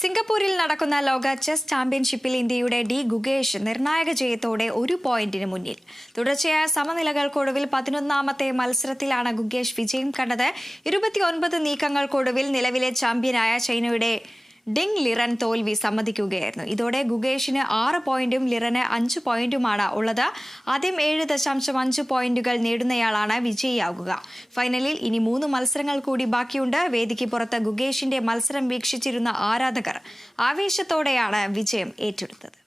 സിംഗപ്പൂരിൽ നടക്കുന്ന ലോക ചെസ് ചാമ്പ്യൻഷിപ്പിൽ ഇന്ത്യയുടെ ഡി ഗുഗേഷ് നിർണായക ജയത്തോടെ ഒരു പോയിന്റിന് മുന്നിൽ. തുടർച്ചയായ സമനിലകൾക്കൊടുവിൽ പതിനൊന്നാമത്തെ മത്സരത്തിലാണ് ഗുഗേഷ് വിജയം കണ്ടത്. ഇരുപത്തിയൊൻപത് നീക്കങ്ങൾക്കൊടുവിൽ നിലവിലെ ചാമ്പ്യനായ ചൈനയുടെ ഡിങ് ലിറൻ തോൽവി സമ്മതിക്കുകയായിരുന്നു. ഇതോടെ ഗുഗേഷിന് ആറ് പോയിന്റും ലിറന് അഞ്ച് പോയിന്റുമാണ് ഉള്ളത്. ആദ്യം ഏഴ് ദശാംശം അഞ്ച് പോയിന്റുകൾ നേടുന്നയാളാണ് വിജയിയാകുക ഫൈനലിൽ ഇനി മൂന്ന് മത്സരങ്ങൾ കൂടി ബാക്കിയുണ്ട്. വേദിക്ക് പുറത്ത് ഗുഗേഷിന്റെ മത്സരം വീക്ഷിച്ചിരുന്ന ആരാധകർ ആവേശത്തോടെയാണ് വിജയം ഏറ്റെടുത്തത്.